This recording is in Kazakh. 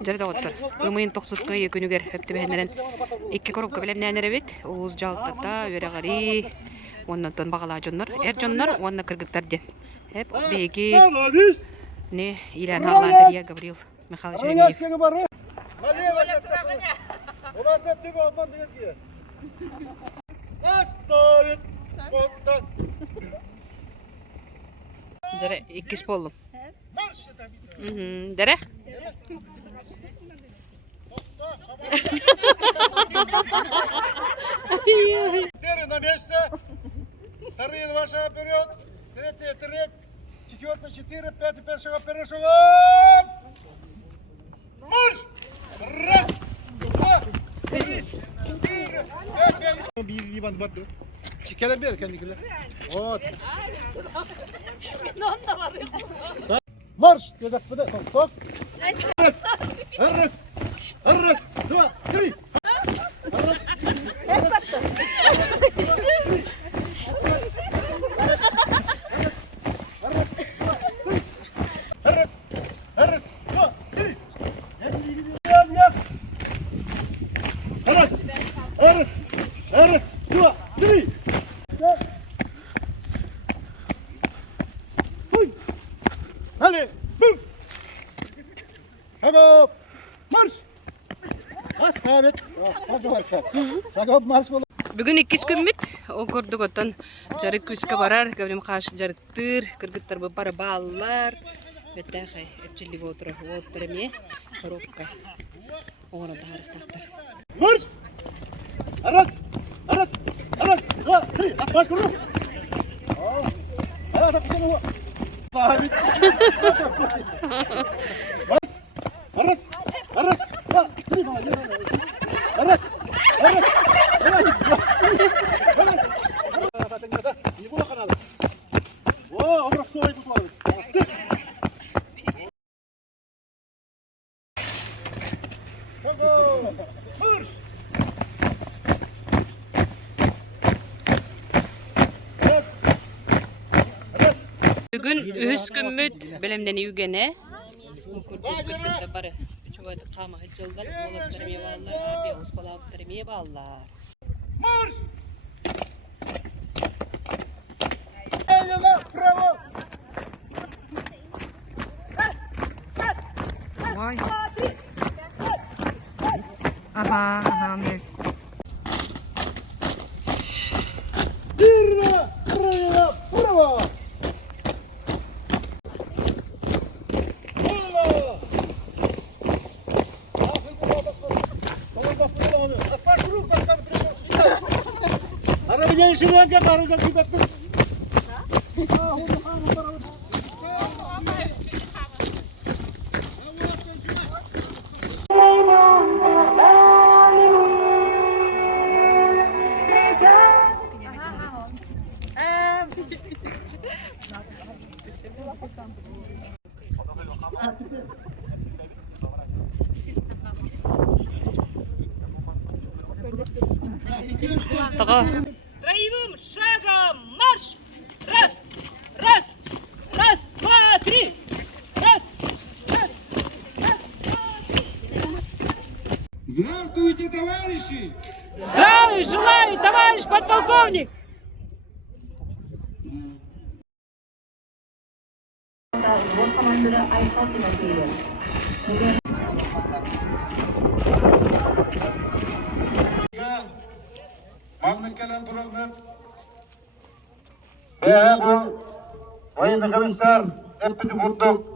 Жарда оттар. Ымын токсуска екөнүгер өптебенерен икки коробка белем нәнеребит. Уыз жалтата, өрәгари, оннан багала жоннор. Жоннор, онна кыргыттар ден. Хеп беги. Не, Ильян Галантерия Гаврил Михайлович Ремеев. Дере, иккис болдум. Дере? Теперь на месте. Вторые два шага вперед. Третий. Четвертый, 4, 5, 5 шагов вперед. Шагом! Марш! Раз, два, три, 4, 5, 5. Bir liman batı. Çikelim bir kendikiler. Вот. Marş! Tezak bıdı. Tok. Раз, два, три. Раз, два, три. Hadi, bum. Şagop, marş. Astavet. Hadi varsa. Şagop marş bol. Бүгүн иккис күммүт, о көрдүк оттон жарык күскө барар, гаврим каш жарыктыр, кыргыттар бары баллар. Беттахай, эчили отур, отуреме, коробка. Оңона тарыктактар. Марш. Раз, два, три. Марш куру. Hadi bakalım. Sabit. Раз, два, три. Раз. Не было канала. О, он рассовывает тут. Марш! Бүгүн үс күммүт белемдени үгене. Көрдүк бары. Чубайды кама жолдар, болоттар баллар, аби успалаптар баллар. Марш! Элена, право! Вай. Ага, нет. Верно! Правильно! Право! Arabaya işinden gel, arada bir bakın. Строевым шагом марш! Раз, два, три! Раз, два, три! Здравствуйте, товарищи! Здравия желаю, товарищ подполковник! Mamlakalan durumda. Bu oyunda komisar hep bulduk.